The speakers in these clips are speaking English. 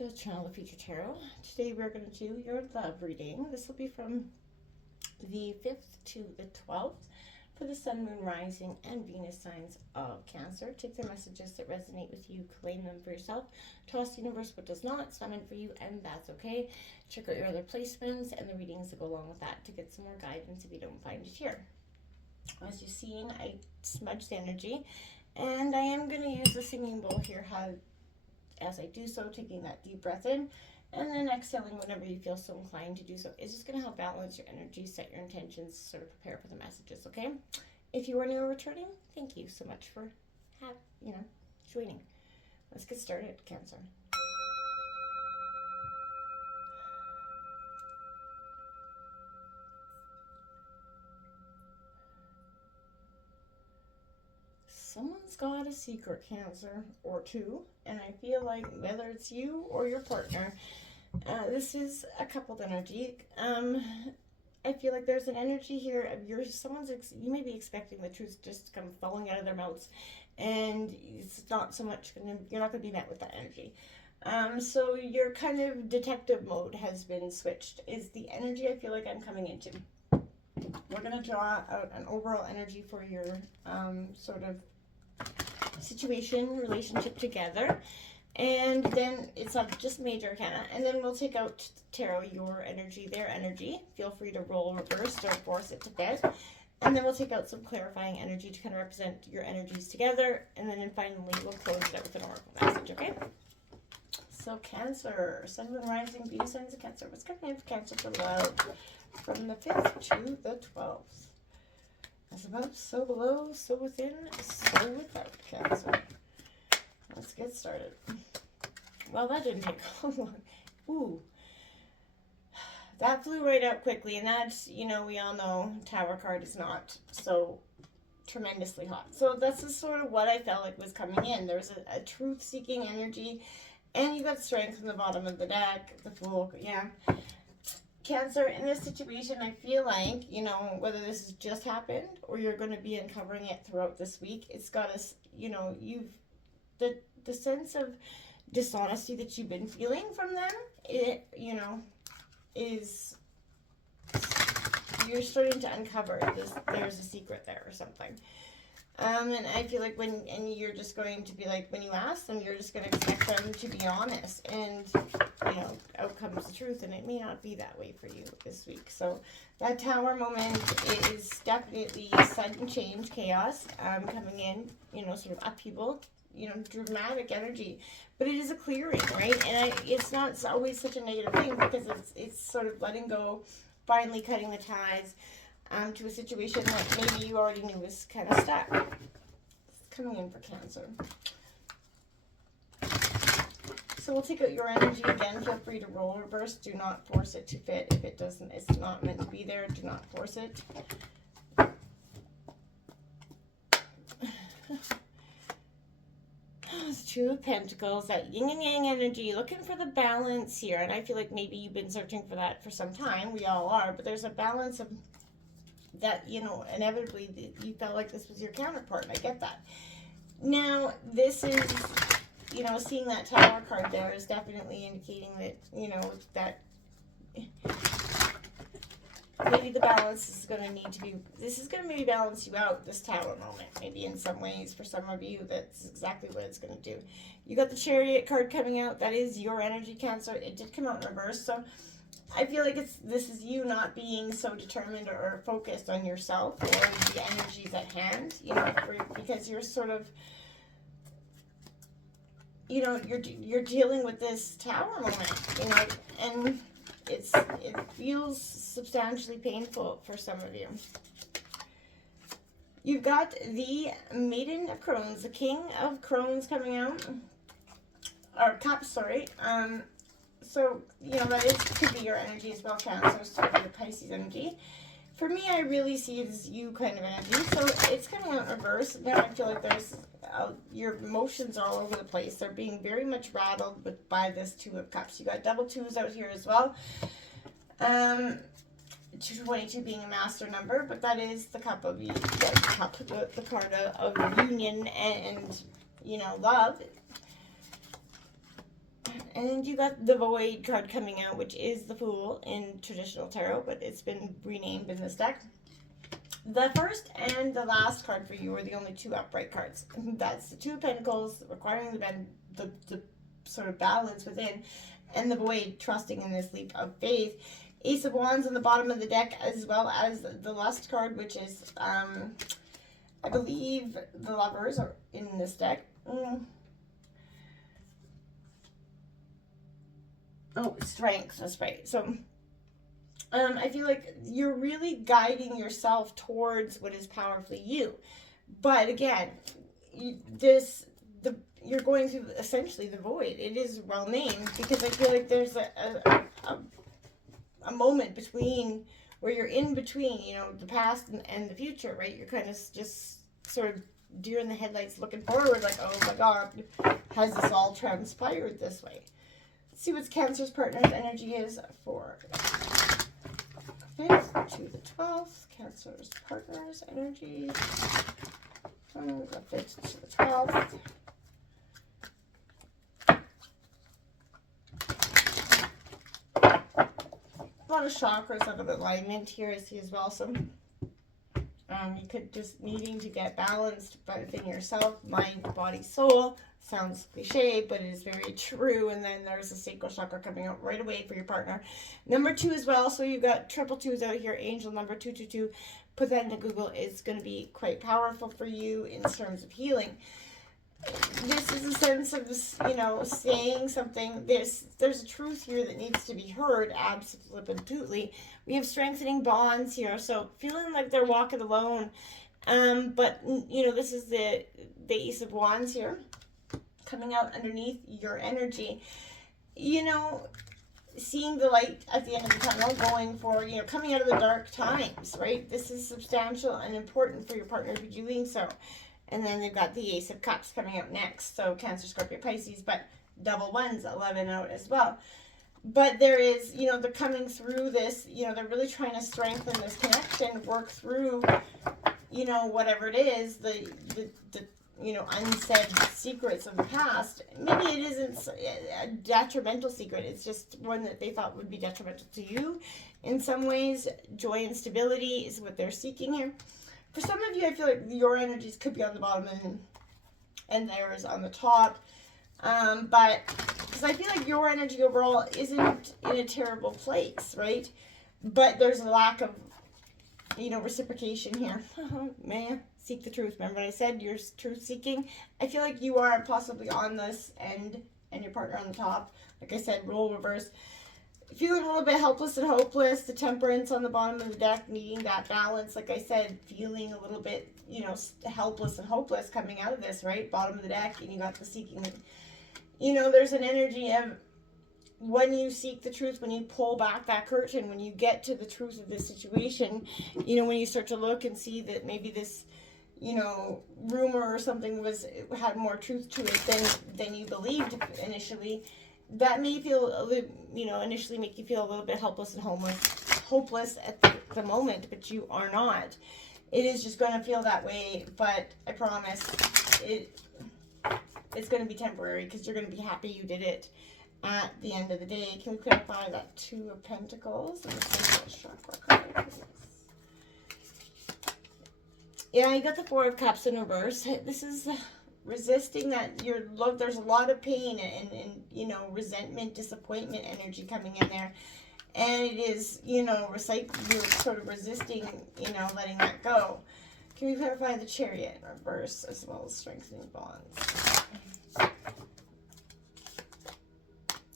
to Channel the Future Tarot. Today we're going to do your love reading. This will be from the 5th to the 12th for the Sun, Moon, Rising, and Venus signs of Cancer. Take the messages that resonate with you, claim them for yourself. Toss the universe what does not. It's not meant for you, and that's okay. Check out your other placements and the readings that go along with that to get some more guidance if you don't find it here. As you've seen, I smudged energy, and I am going to use the singing bowl here as I do so, taking that deep breath in and then exhaling whenever you feel so inclined to do so. It's just going to help balance your energy, set your intentions, sort of prepare for the messages, okay? If you are new or returning, thank you so much for joining. Let's get started, Cancer. Someone's got a secret, Cancer, or two, and I feel like whether it's you or your partner, this is a coupled energy. I feel like there's an energy here of you may be expecting the truth just to come falling out of their mouths, and it's not so much you're not going to be met with that energy. So your kind of detective mode has been switched, is the energy I feel like I'm coming into. We're going to draw out an overall energy for your sort of situation, relationship together, and then it's just major arcana, and then we'll take out tarot, your energy, their energy. Feel free to roll reverse, don't force it to fit, and then we'll take out some clarifying energy to kind of represent your energies together, and then finally we'll close it out with an oracle message, okay? So Cancer, Sun, Moon, Rising, Venus signs of Cancer. What's coming in for Cancer for love from the 5th to the 12th? As above, so below, so within, so without, Cancer. Let's get started. Well, that didn't take long. Ooh. That flew right out quickly, and that's, we all know Tower card is not so tremendously hot. So this is sort of what I felt like was coming in. There's a truth-seeking energy, and you got strength from the bottom of the deck, the Fool, yeah. Cancer, in this situation, I feel like, whether this has just happened or you're going to be uncovering it throughout this week, it's got us, the sense of dishonesty that you've been feeling from them, is, you're starting to uncover this, there's a secret there or something. And I feel like you're just going to be like, when you ask them, you're just going to expect them to be honest, and, out comes the truth, and it may not be that way for you this week. So that Tower moment is definitely sudden change, chaos, coming in, sort of upheaval, dramatic energy, but it is a clearing, right? And it's not always such a negative thing, because it's sort of letting go, finally cutting the ties, to a situation that maybe you already knew was kind of stuck. It's coming in for Cancer. So we'll take out your energy again. Feel free to roll reverse. Do not force it to fit. If it doesn't, it's not meant to be there. Do not force it. It's Two of Pentacles, that yin and yang energy, looking for the balance here. And I feel like maybe you've been searching for that for some time. We all are. But there's a balance of that, inevitably you felt like this was your counterpart, and I get that. Now, this is, seeing that Tower card there is definitely indicating that, that maybe the balance is going to need to be, this is going to maybe balance you out, this Tower moment, maybe in some ways. For some of you, that's exactly what it's going to do. You got the Chariot card coming out. That is your energy, Cancer. It did come out in reverse, so I feel like this is you not being so determined or focused on yourself or the energies at hand, because you're sort of, you're dealing with this Tower moment, and it feels substantially painful for some of you. You've got the Maiden of Crones, the King of Crones coming out, or Cups, sorry. So, that could be your energy as well, Cancer, so your Pisces energy. For me, I really see it as you kind of energy. So it's coming out in reverse. Now I feel like there's, your emotions are all over the place. They're being very much rattled by this Two of Cups. You got double twos out here as well. 222 being a master number, but that is the cup of, the card of union and, love. And then you got the Void card coming out, which is the Fool in traditional tarot, but it's been renamed in this deck. The first and the last card for you are the only two upright cards. That's the Two of Pentacles, requiring the sort of balance within, and the Void, trusting in this leap of faith. Ace of Wands on the bottom of the deck, as well as the Lust card, which is, I believe, the Lovers are in this deck. Oh, Strength, that's right. So, I feel like you're really guiding yourself towards what is powerfully you. But again, you're going through essentially the void. It is well named because I feel like there's a moment between where you're in between, you know, the past and the future, right? You're kind of just sort of deer in the headlights looking forward like, oh my God, has this all transpired this way? Let's see what Cancer's partner's energy is for 5th to the 12th. Cancer's partner's energy. The 5th to the 12th. A lot of chakras out of alignment here I see as well. So you could just needing to get balanced within yourself, mind, body, soul. Sounds cliche, but it is very true. And then there's a sacral chakra coming out right away for your partner. Number 2 as well. So you've got triple twos out here. Angel number 222. Put that into Google. It's going to be quite powerful for you in terms of healing. This is a sense of, you know, saying something. There's a truth here that needs to be heard. Absolutely. We have strengthening bonds here. So feeling like they're walking alone. But, you know, this is the Ace of Wands here, coming out underneath your energy. You know, seeing the light at the end of the tunnel, going for, you know, coming out of the dark times, right? This is substantial and important for your partner to be doing so. And then they've got the Ace of Cups coming out next. So Cancer, Scorpio, Pisces, but double ones, 11 out as well. But there is, you know, they're coming through this, you know, they're really trying to strengthen this connection, work through, you know, whatever it is, the you know, unsaid secrets of the past. Maybe it isn't a detrimental secret. It's just one that they thought would be detrimental to you in some ways. Joy and stability is what they're seeking here. For some of you, I feel like your energies could be on the bottom and theirs on the top. But because I feel like your energy overall isn't in a terrible place, right? But there's a lack of, you know, reciprocation here. Man, seek the truth. Remember what I said? You're truth seeking. I feel like you are possibly on this end and your partner on the top. Like I said, role reverse. Feeling a little bit helpless and hopeless. The Temperance on the bottom of the deck, needing that balance. Like I said, feeling a little bit, you know, helpless and hopeless coming out of this, right? Bottom of the deck, and you got the seeking. You know, there's an energy of when you seek the truth, when you pull back that curtain, when you get to the truth of this situation, you know, when you start to look and see that maybe this, you know, rumor or something had more truth to it than you believed initially, that may feel a little, you know, initially make you feel a little bit helpless and hopeless at the moment, but you are not. It is just going to feel that way, but I promise it's going to be temporary because you're going to be happy you did it at the end of the day. Can we clarify that 2 of Pentacles and the Sacral Chakra card, please? Yeah, you got the 4 of Cups in reverse. This is resisting that. There's a lot of pain and you know, resentment, disappointment energy coming in there, and it is, you know, you're sort of resisting, you know, letting that go. Can we clarify the Chariot in reverse as well as strengthening bonds?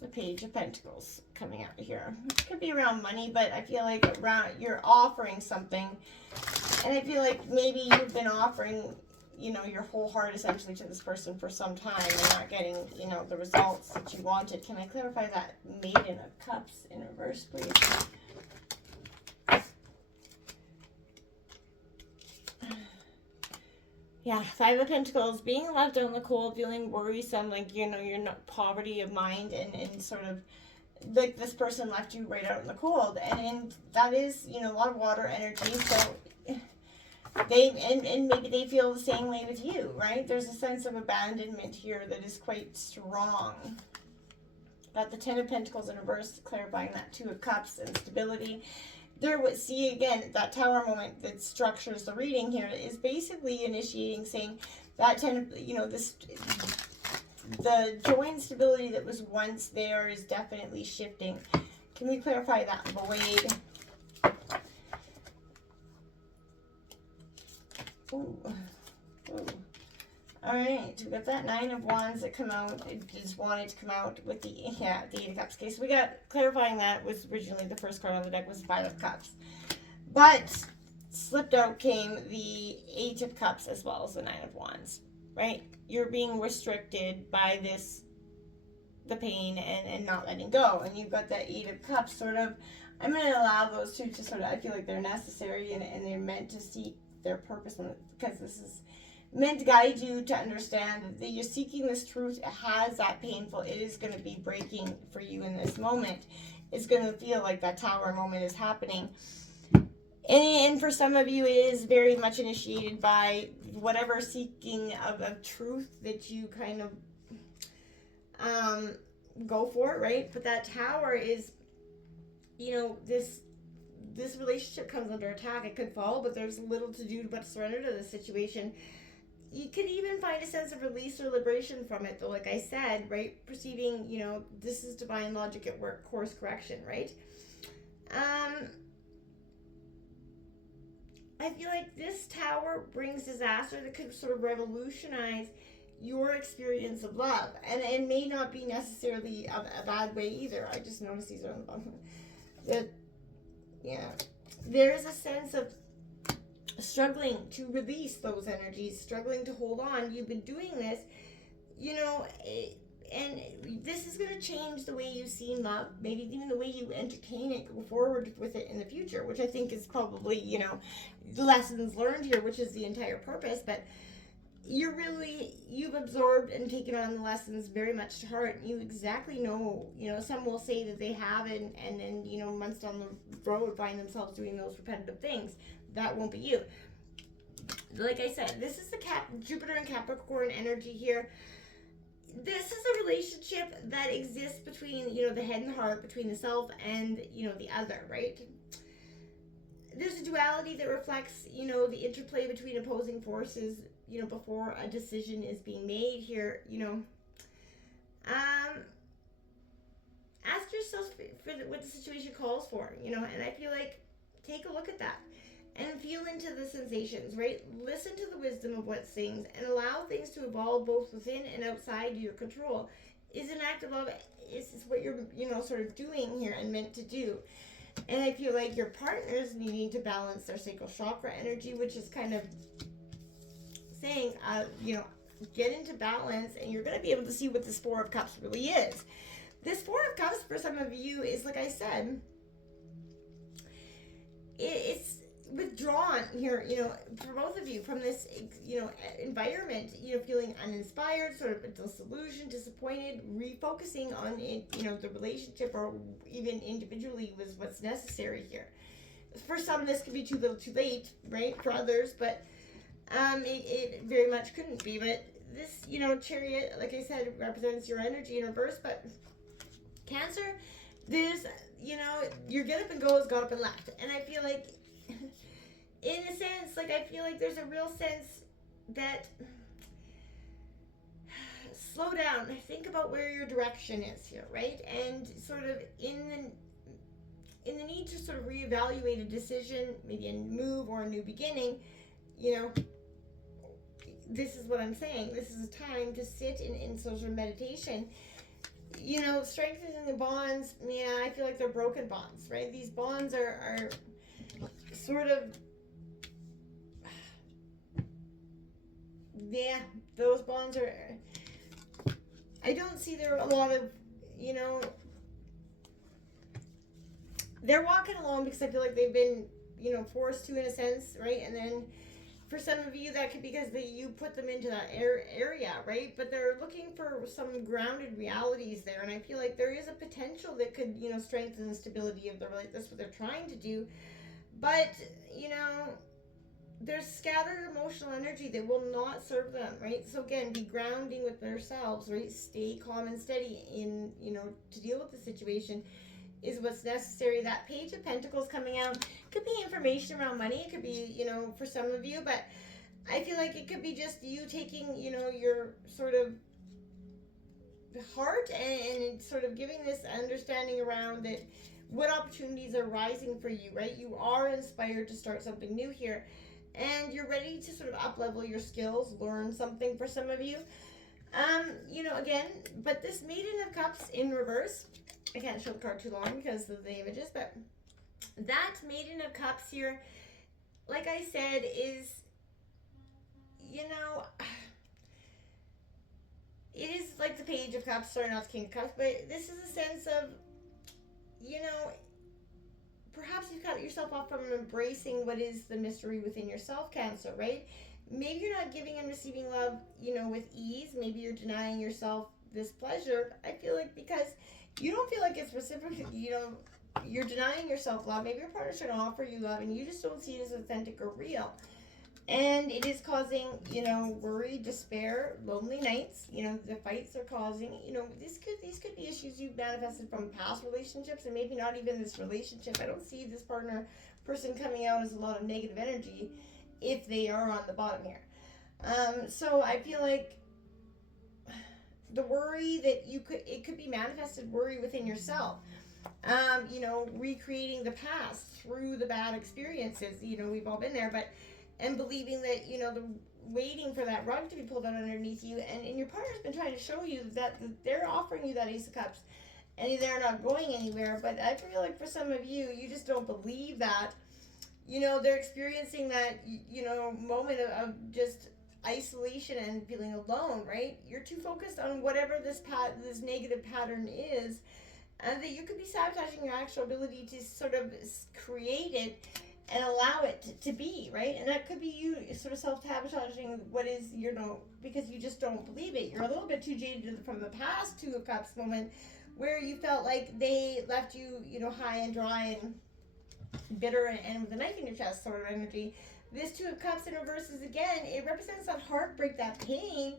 The Page of Pentacles coming out here. It could be around money, but I feel like you're offering something, and I feel like maybe you've been offering, you know, your whole heart essentially to this person for some time and not getting, you know, the results that you wanted. Can I clarify that Maiden of Cups in reverse, please? Yeah, 5 of Pentacles, being left out in the cold, feeling worrisome, like, you know, you're not poverty of mind and sort of like this person left you right out in the cold. And that is, you know, a lot of water energy. So and maybe they feel the same way with you, right? There's a sense of abandonment here that is quite strong. Got the Ten of Pentacles in reverse, clarifying that Two of Cups and stability. There would see again that Tower moment that structures the reading here is basically initiating, saying that the joy and stability that was once there is definitely shifting. Can we clarify that void? Ooh. Ooh. All right, we got that Nine of Wands that come out. It just wanted to come out with the Eight of Cups. Okay, so we got clarifying that was originally the first card on the deck was Five of Cups, but slipped out came the Eight of Cups as well as the Nine of Wands. Right, you're being restricted by the pain and not letting go, and you've got that Eight of Cups. Sort of, I'm going to allow those two to sort of. I feel like they're necessary and they're meant to seek their purpose because this is meant to guide you to understand that you're seeking this truth. It has that painful. It is going to be breaking for you in this moment. It's going to feel like that Tower moment is happening. And for some of you, it is very much initiated by whatever seeking of truth that you kind of go for, right? But that Tower is, this relationship comes under attack. It could fall, but there's little to do but surrender to the situation. You could even find a sense of release or liberation from it, though, like I said, right? Perceiving, this is divine logic at work, course correction, right? I feel like this Tower brings disaster that could sort of revolutionize your experience of love. And it may not be necessarily a bad way either. I just noticed these are on the bottom. There is a sense of struggling to release those energies, struggling to hold on. You've been doing this, and this is going to change the way you see love, maybe even the way you entertain it, go forward with it in the future, which I think is probably, the lessons learned here, which is the entire purpose. But you've absorbed and taken on the lessons very much to heart. You exactly know, some will say that they haven't, and then, months down the road find themselves doing those repetitive things. That won't be you. Like I said, this is the Jupiter and Capricorn energy here. This is a relationship that exists between, the head and heart, between the self and, the other, right? There's a duality that reflects, the interplay between opposing forces, before a decision is being made here, ask yourself for what the situation calls for, and I feel like take a look at that and feel into the sensations, right? Listen to the wisdom of what sings and allow things to evolve both within and outside your control. Is an act of love. Is what you're, sort of doing here and meant to do. And I feel like your partner's needing to balance their sacral chakra energy, which is kind of saying, get into balance, and you're going to be able to see what this Four of Cups really is. This Four of Cups for some of you is, like I said, it's withdrawn here, for both of you from this, environment, feeling uninspired, sort of disillusioned, disappointed, refocusing on it, the relationship or even individually was what's necessary here. For some, this could be too little too late, right? For others, but it very much couldn't be. But this, Chariot, like I said, represents your energy in reverse, but Cancer, there's, your get up and go has got up and left. And I feel like, in a sense, I feel like there's a real sense that slow down, think about where your direction is here, right? And sort of in the need to sort of reevaluate a decision, maybe a move or a new beginning, this is what I'm saying. This is a time to sit in sort of meditation. Strengthening the bonds, I feel like they're broken bonds, right? These bonds are sort of, those bonds are, I don't see there a lot of, they're walking along because I feel like they've been, forced to in a sense, right? And then for some of you, that could be because you put them into that area, right? But they're looking for some grounded realities there, and I feel like there is a potential that could, strengthen the stability of the relationship. That's what they're trying to do. But, there's scattered emotional energy that will not serve them, right? So again, be grounding with themselves, right? Stay calm and steady in, to deal with the situation is what's necessary. That Page of Pentacles coming out could be information around money. It could be, for some of you, but I feel like it could be just you taking, your sort of heart and sort of giving this understanding around that what opportunities are rising for you, right? You are inspired to start something new here, and you're ready to sort of up level your skills, learn something for some of you. Again, but this Maiden of Cups in reverse, I can't show the card too long because of the images, but that Maiden of Cups here, like I said, is, it is like the Page of Cups, sorry, not the King of Cups, but this is a sense of, perhaps you've cut yourself off from embracing what is the mystery within yourself, Cancer, right? Maybe you're not giving and receiving love, with ease. Maybe you're denying yourself this pleasure. I feel like because you don't feel like it's reciprocal, you're denying yourself love. Maybe your partner's trying to offer you love and you just don't see it as authentic or real. And it is causing, worry, despair, lonely nights. The fights are causing, these could be issues you've manifested from past relationships, and maybe not even this relationship. I don't see this person coming out as a lot of negative energy if they are on the bottom here. So I feel like the worry that it could be manifested worry within yourself. Recreating the past through the bad experiences. We've all been there, and believing that, waiting for that rug to be pulled out underneath you, and your partner's been trying to show you that they're offering you that Ace of Cups, and they're not going anywhere. But I feel like for some of you, you just don't believe that. They're experiencing that, moment of just isolation and feeling alone, right? You're too focused on whatever this negative pattern is, and that you could be sabotaging your actual ability to sort of create it and allow it to be, right? And that could be you sort of self-sabotaging what is, because you just don't believe it. You're a little bit too jaded from the past Two of Cups moment where you felt like they left you, high and dry and bitter and with a knife in your chest sort of energy. This Two of Cups in reverse is, again, it represents that heartbreak, that pain.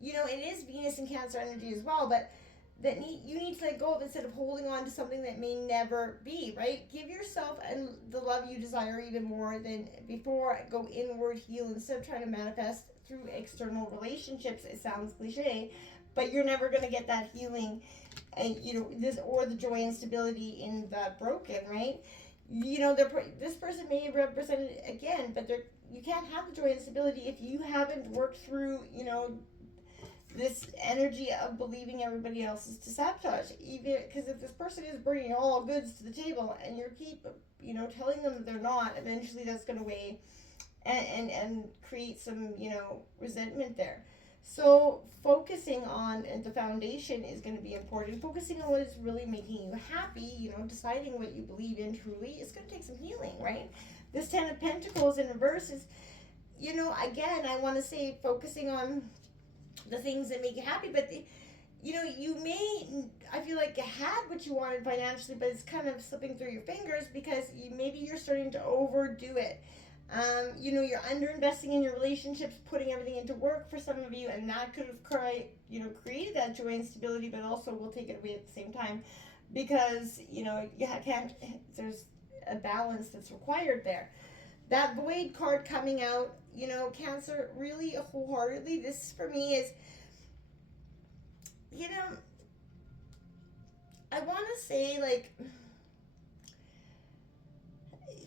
It is Venus and Cancer energy as well, but you need to let go of instead of holding on to something that may never be, right? Give yourself and the love you desire even more than before. Go inward, heal, instead of trying to manifest through external relationships. It sounds cliche, but you're never going to get that healing and, or the joy and stability in the broken, right? This person may represent it again, but you can't have the joy and stability if you haven't worked through, this energy of believing everybody else is to sabotage. Even because if this person is bringing all goods to the table and you keep, telling them that they're not, eventually that's going to weigh and create some, resentment there. So focusing on the foundation is going to be important. Focusing on what is really making you happy, deciding what you believe in truly, is going to take some healing, right? This Ten of Pentacles in reverse is, again, I want to say focusing on the things that make you happy, but you may, I feel like you had what you wanted financially, but it's kind of slipping through your fingers because maybe you're starting to overdo it. You're underinvesting in your relationships, putting everything into work for some of you, and that could have created that joy and stability, but also will take it away at the same time because, you can't, there's a balance that's required there. That Void card coming out, Cancer, really wholeheartedly, this for me is, I want to say, like,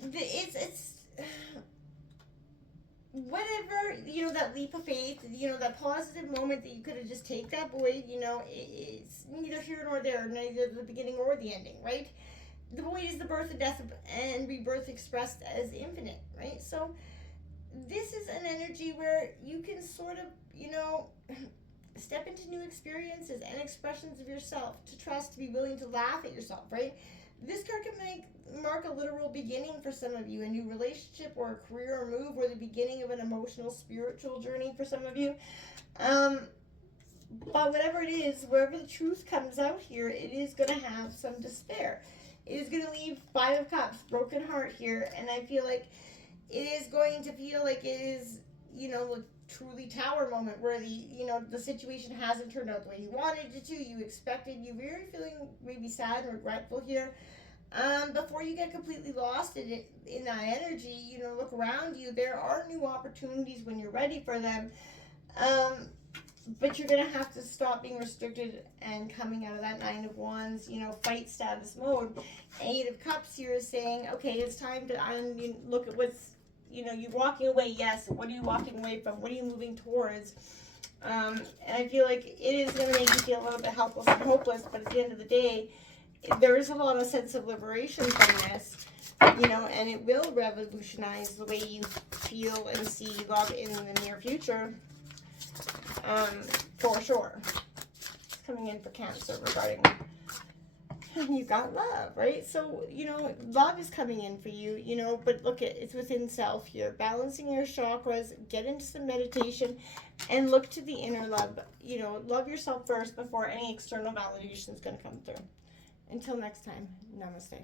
it's whatever, that leap of faith, that positive moment that you could have just take that void, it's neither here nor there, neither the beginning or the ending, right? The void is the birth and death and rebirth expressed as infinite, right? So this is an energy where you can sort of, step into new experiences and expressions of yourself, to trust, to be willing to laugh at yourself, right? This card can mark a literal beginning for some of you, a new relationship or a career or move, or the beginning of an emotional, spiritual journey for some of you. But whatever it is, wherever the truth comes out here, it is going to have some despair. It is going to leave Five of Cups, broken heart here, and I feel like it is going to feel like it is, you know, a truly tower moment where the situation hasn't turned out the way you wanted it to, you expected, you're very feeling maybe sad and regretful here. Before you get completely lost in that energy, look around you. There are new opportunities when you're ready for them. But you're going to have to stop being restricted and coming out of that Nine of Wands, fight status mode. Eight of Cups here is saying, okay, it's time to look at what's, you're walking away. Yes. What are you walking away from? What are you moving towards? And I feel like it is going to make you feel a little bit helpless and hopeless, but at the end of the day, there is a lot of sense of liberation from this, and it will revolutionize the way you feel and see love in the near future, for sure. It's coming in for Cancer regarding, you got love, right? So, love is coming in for you, but look at it's within self here. Balancing your chakras, get into some meditation, and look to the inner love. Love yourself first before any external validation is going to come through. Until next time, namaste.